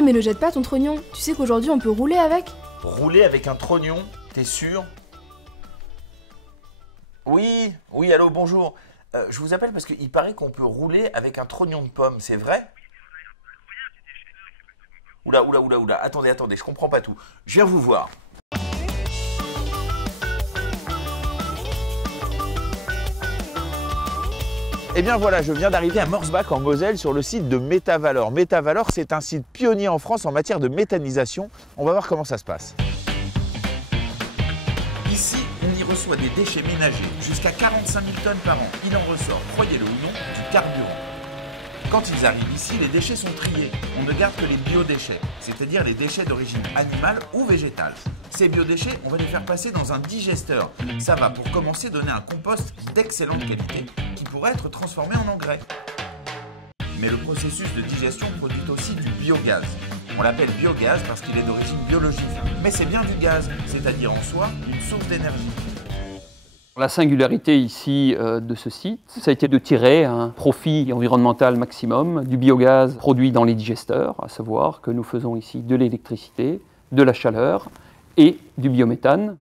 Eh mais le jette pas ton trognon, tu sais qu'aujourd'hui on peut rouler avec? Rouler avec un trognon, t'es sûr? Oui, allô, bonjour. Je vous appelle parce qu'il paraît qu'on peut rouler avec un trognon de pomme, c'est vrai? Oula, attendez, je comprends pas tout. Je viens vous voir. Eh bien voilà, je viens d'arriver à Morsbach en Moselle sur le site de Métavalor. Métavalor, c'est un site pionnier en France en matière de méthanisation. On va voir comment ça se passe. Ici, on y reçoit des déchets ménagers, jusqu'à 45 000 tonnes par an. Il en ressort, croyez-le ou non, du carburant. Quand ils arrivent ici, les déchets sont triés. On ne garde que les biodéchets, c'est-à-dire les déchets d'origine animale ou végétale. Ces biodéchets, on va les faire passer dans un digesteur. Ça va, pour commencer, donner un compost d'excellente qualité qui pourrait être transformé en engrais. Mais le processus de digestion produit aussi du biogaz. On l'appelle biogaz parce qu'il est d'origine biologique. Mais c'est bien du gaz, c'est-à-dire en soi une source d'énergie. La singularité ici de ce site, ça a été de tirer un profit environnemental maximum du biogaz produit dans les digesteurs, à savoir que nous faisons ici de l'électricité, de la chaleur et du biométhane.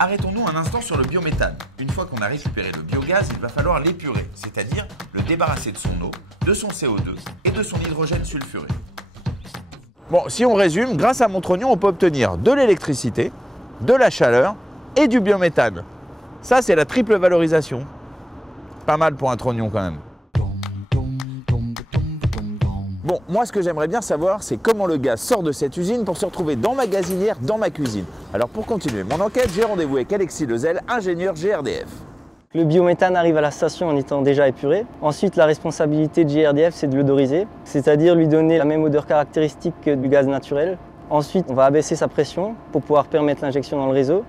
Arrêtons-nous un instant sur le biométhane. Une fois qu'on a récupéré le biogaz, il va falloir l'épurer, c'est-à-dire le débarrasser de son eau, de son CO2 et de son hydrogène sulfuré. Bon, si on résume, grâce à mon trognon, on peut obtenir de l'électricité, de la chaleur et du biométhane. Ça, c'est la triple valorisation. Pas mal pour un trognon quand même. Bon, moi ce que j'aimerais bien savoir, c'est comment le gaz sort de cette usine pour se retrouver dans ma gazinière, dans ma cuisine. Alors pour continuer mon enquête, j'ai rendez-vous avec Alexis Lezel, ingénieur GRDF. Le biométhane arrive à la station en étant déjà épuré. Ensuite, la responsabilité de GRDF, c'est de l'odoriser, c'est-à-dire lui donner la même odeur caractéristique que du gaz naturel. Ensuite, on va abaisser sa pression pour pouvoir permettre l'injection dans le réseau.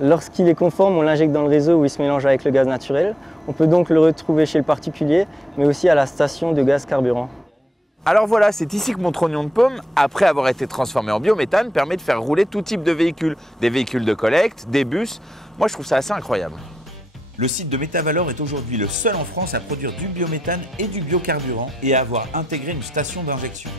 Lorsqu'il est conforme, on l'injecte dans le réseau où il se mélange avec le gaz naturel. On peut donc le retrouver chez le particulier, mais aussi à la station de gaz carburant. Alors voilà, c'est ici que mon trognon de pomme, après avoir été transformé en biométhane, permet de faire rouler tout type de véhicules. Des véhicules de collecte, des bus. Moi, je trouve ça assez incroyable. Le site de Métavalor est aujourd'hui le seul en France à produire du biométhane et du biocarburant et à avoir intégré une station d'injection.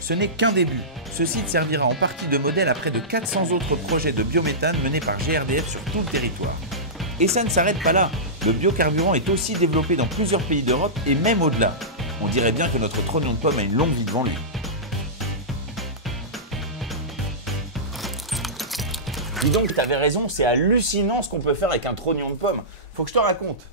Ce n'est qu'un début. Ce site servira en partie de modèle à près de 400 autres projets de biométhane menés par GRDF sur tout le territoire. Et ça ne s'arrête pas là. Le biocarburant est aussi développé dans plusieurs pays d'Europe et même au-delà. On dirait bien que notre trognon de pomme a une longue vie devant lui. Dis donc, t'avais raison, c'est hallucinant ce qu'on peut faire avec un trognon de pomme. Faut que je te raconte.